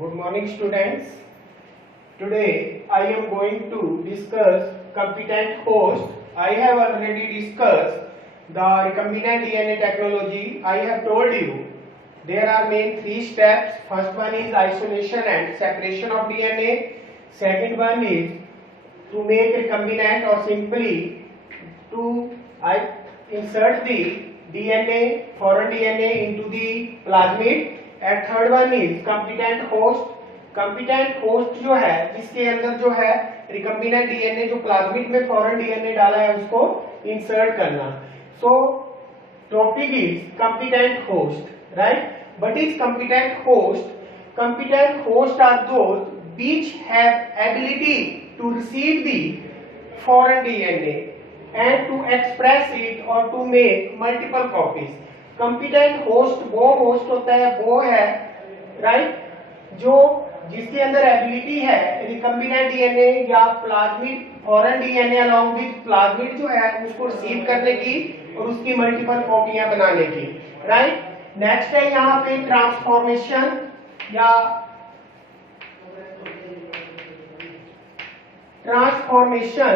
Good morning, students. Today I am going to discuss competent host. I have already discussed the recombinant DNA technology. I have told you there are main three steps. First one is isolation and separation of DNA. Second one is to make recombinant or simply to insert the DNA, foreign DNA into the plasmid. And third one is competent host. Competent host जो है जिसके अंदर जो है recombinant DNA जो plasmid में foreign DNA डाला है उसको इंसर्ट करना. So topic is competent host, right? But is competent host, competent host are those which have ability to receive the foreign DNA and to express it or to make multiple copies. Competent host वो होस्ट होता है, वो है राइट जो जिसके अंदर एबिलिटी है recombinant DNA या plasmid foreign DNA along with plasmid जो है उसको रिसीव करने की और उसकी मल्टीपल कॉपियां बनाने की, राइट? नेक्स्ट है यहाँ पे ट्रांसफॉर्मेशन या ट्रांसफॉर्मेशन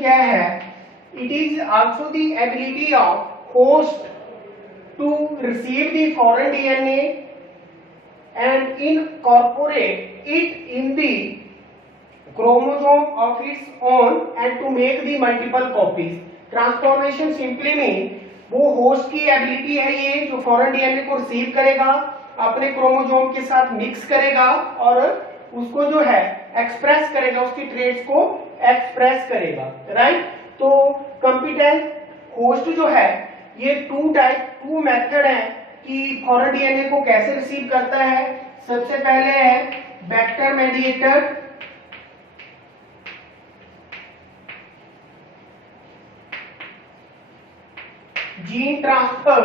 क्या है? It is also the ability of host to receive the foreign DNA and incorporate it in the chromosome of its own and to make the multiple copies. Transformation simply mean वो host की ability है ये जो foreign DNA को receive करेगा, अपने क्रोमोसोम के साथ मिक्स करेगा और उसको जो है एक्सप्रेस करेगा, उसकी ट्रेट्स को एक्सप्रेस करेगा, राइट? तो कॉम्पिटेंट होस्ट जो है ये टू मेथड है कि फॉरेन डीएनए को कैसे रिसीव करता है. सबसे पहले है vector mediator, gene transfer,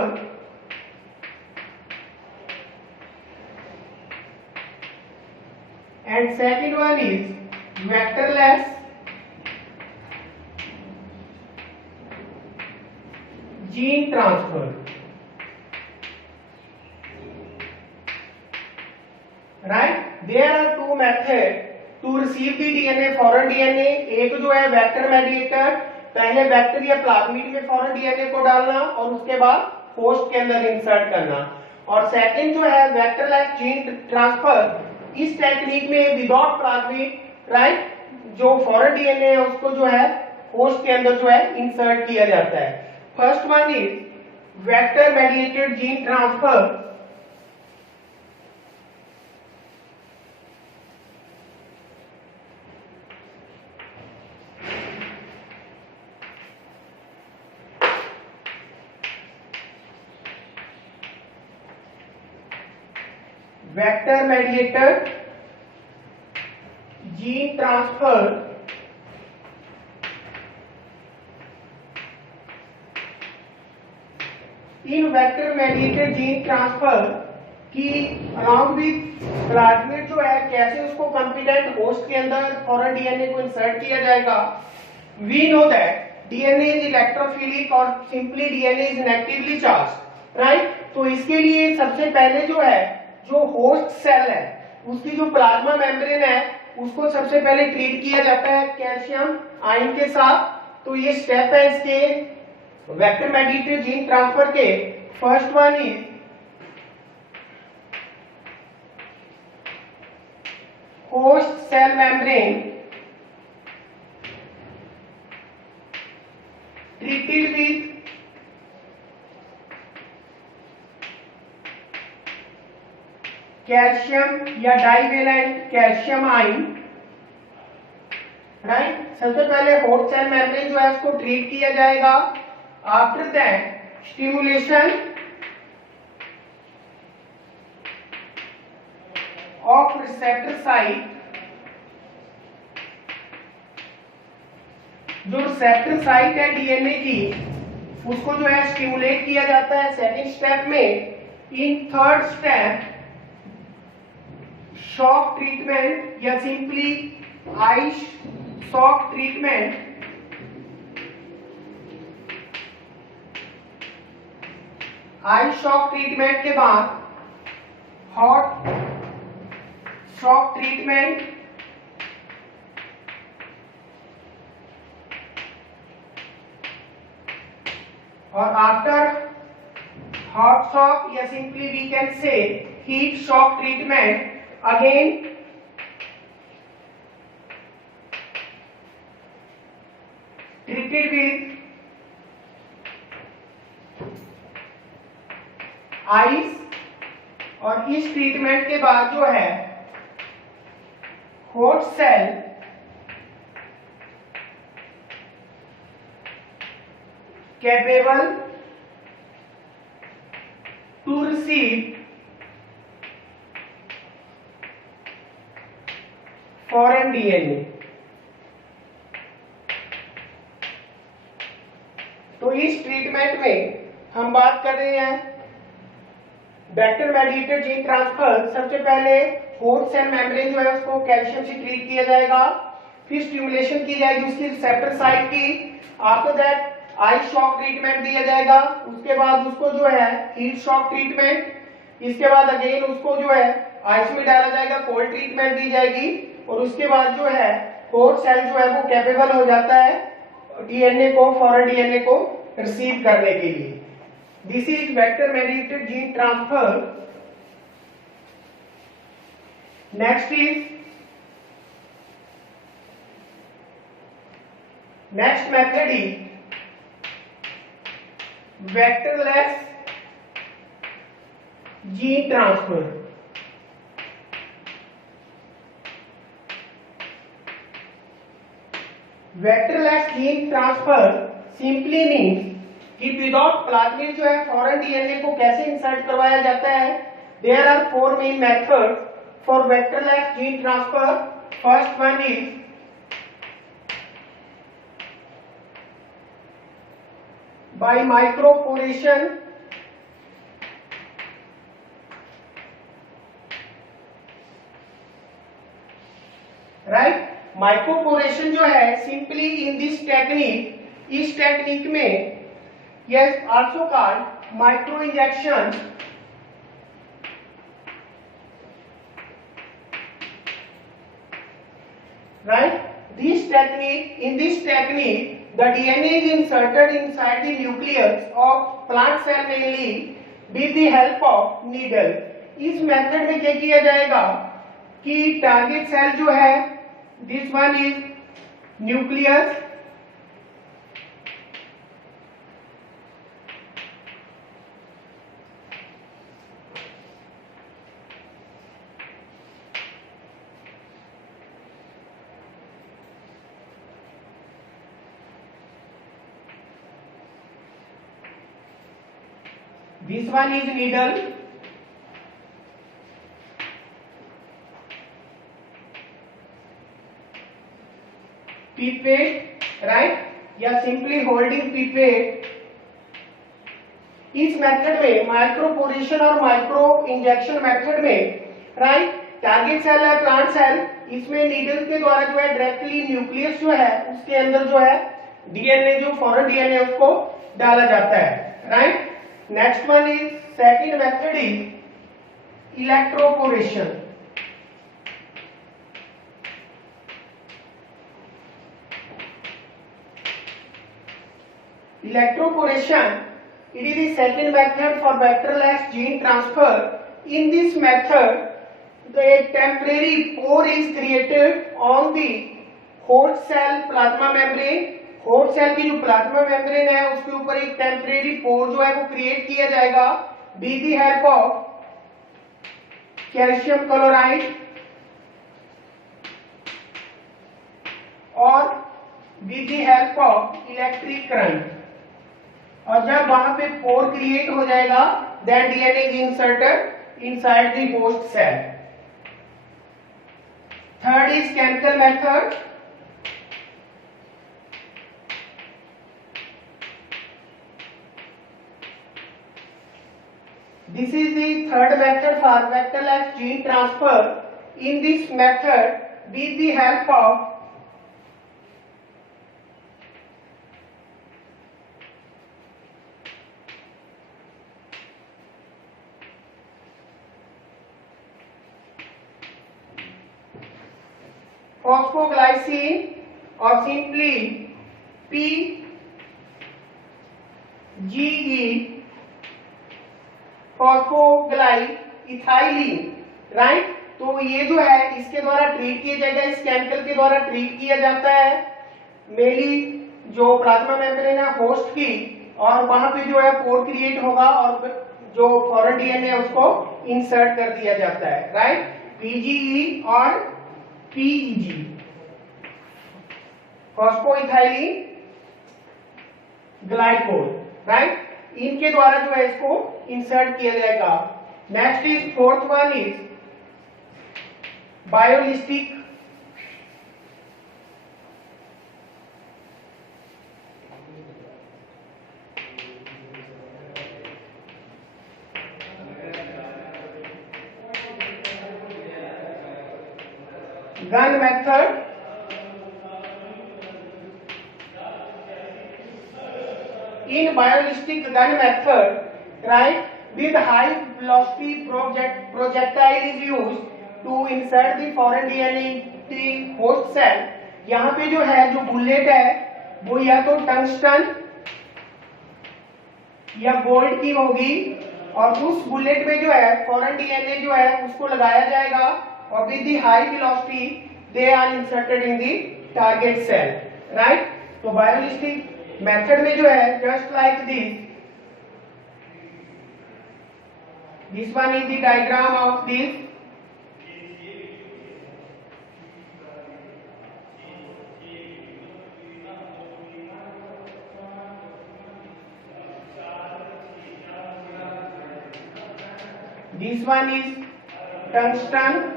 and second one is vectorless gene transfer, right? There are two methods to receive the DNA, foreign DNA. एक जो है वेक्टर मेडिएटर, पहले वेक्टर या प्लाज्मिड में फॉरेन डीएनए को डालना और उसके बाद होस्ट के अंदर इंसर्ट करना. और सेकंड जो है वेक्टरलेस जीन ट्रांसफर. इस टेक्निक में विदाउट प्लाज्मिड, राइट, जो फॉरेन डीएनए है उसको जो है होस्ट के अंदर जो है इंसर्ट किया जाता है. First one is vector mediated gene transfer. Vector mediated gene transfer in vector mediated gene transfer की अलॉन्ग विद प्लाज्मिड जो है कैसे उसको कॉम्पिटेंट होस्ट के अंदर फॉरेन डीएनए को इंसर्ट किया जाएगा. We know that DNA is electrophilic और simply DNA is negatively charged, right? तो इसके लिए सबसे पहले जो है जो होस्ट सेल है उसकी जो प्लाज्मा मेम्ब्रेन है उसको सबसे पहले ट्रीट किया जाता है कैल्शियम आयन के साथ. तो ये स्टेप है इसके वेक्टर मेडिएटेड जीन ट्रांसफर के. First one is host cell membrane treated with calcium या डाइवेलेंट कैल्शियम आयन, राइट? सबसे पहले होस्ट सेल मेम्ब्रेन जो है उसको ट्रीट किया जाएगा. After that, stimulation of receptor site, जो रिसेप्टर साइट है डीएनए की उसको जो है स्टिमुलेट किया जाता है सेकेंड स्टेप में. In third step shock treatment या simply I shock treatment I shock treatment के बाद हॉट शॉक ट्रीटमेंट, और आफ्टर hot shock या simply we can say heat shock treatment again treated with ice, और इस treatment के बाद जो है host cell capable to receive foreign DNA. तो इस ट्रीटमेंट में हम बात कर रहे हैं वेक्टर मेडिएटेड जीन ट्रांसफर। सबसे पहले होस्ट सेल मेम्ब्रेन जो है उसको कैल्शियम से ट्रीट किया जाएगा, फिर स्टिमुलेशन की जाएगी उसकी रिसेप्टर साइट की, after that I shock treatment दिया जाएगा, उसके बाद उसको जो है हीट शॉक ट्रीटमेंट, इसके बाद अगेन उसको जो है आइस में डाला जाएगा, कोल्ड ट्रीटमेंट दी जाएगी, और उसके बाद जो है होस्ट सेल जो है वो कैपेबल हो जाता है डीएनए को, फॉरेन डीएनए को रिसीव करने के लिए। This is vector mediated gene transfer. Next method is vectorless gene transfer. Vectorless gene transfer simply means कि विदाउट प्लाज्मिड जो है फॉरेन डीएनए को कैसे इंसर्ट करवाया जाता है। There are 4 main method for vectorless gene transfer. First one is by microporation, right. Microporation जो है सिंपली इन दिस टेक्निक, इस टेक्निक में yes also called micro injection, right? In this technique the DNA is inserted inside the nucleus of plant cell mainly with the help of needle। इस मेथड में क्या किया जाएगा कि टारगेट सेल जो है this one is nucleus, this one is needle, pipette, right, या simply holding pipette। इस मेथड में माइक्रोपोरेशन और माइक्रो इंजेक्शन मेथड में, राइट, टारगेट सेल है प्लांट सेल, इसमें नीडल के द्वारा जो है डायरेक्टली न्यूक्लियस जो है उसके अंदर जो है डीएनए, जो फॉरेन डीएनए उसको डाला जाता है, right. Next one is second method is electroporation. Electroporation, it is the second method for vectorless gene transfer. In this method, a temporary pore is created on the host cell plasma membrane। Host cell की जो plasma membrane है उसके ऊपर एक टेम्परेरी पोर जो है वो create किया जाएगा with the help of calcium chloride और with the help of electric current. और जब वहां पे पोर क्रिएट हो जाएगा then DNA is inserted inside the host cell. Third is chemical method. This is the third method for vectorless gene transfer. In this method, with the help of phosphoglycine or simply PGE, phosphoglyethylene, right. तो ये जो है इसके द्वारा ट्रीट किया जाएगा, इस केमिकल के द्वारा ट्रीट किया जाता है मेनली जो प्लाज्मा मेम्ब्रेन है होस्ट की, और वहां पे जो है पोर क्रिएट होगा और जो फॉरेन डीएनए है उसको इंसर्ट कर दिया जाता है, राइट। पीजीई और पीईजी, फॉस्फोइथाइलिन ग्लाइकोल, राइट, इनके द्वारा जो है इसको इंसर्ट किया जाएगा। Next is fourth one is biolistic gun method. In biologistic gun method, right, with high velocity projectile is used to insert the foreign DNA in the host cell. यहाँ पे जो है जो बुलेट है वो या तो टंगस्टन या गोल्ड की होगी, और उस बुलेट में जो है फॉरेन डीएनए जो है उसको लगाया जाएगा और with the high velocity they are inserted in the target cell, right। तो बायोलिस्टिक मेथड में जो है just like this one is the diagram of this, this one is tungsten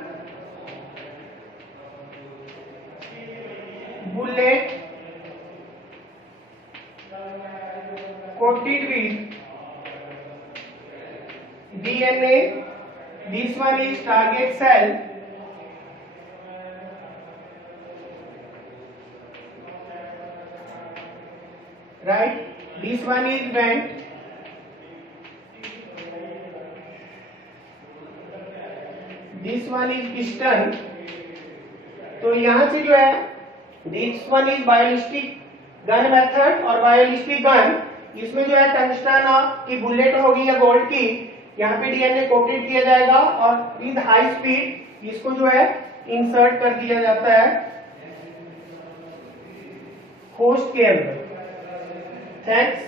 bullet coated with DNA, this one is target cell, right, this one is vent, this one is piston। तो यहां से जो है this one is biolistic gun method और biolistic gun, इसमें जो है टंगस्टन की बुलेट होगी या गोल्ड की, यहाँ पे डीएनए कोटेड किया जाएगा और विद हाई स्पीड इसको जो है इंसर्ट कर दिया जाता है होस्ट के अंदर। थैंक्स।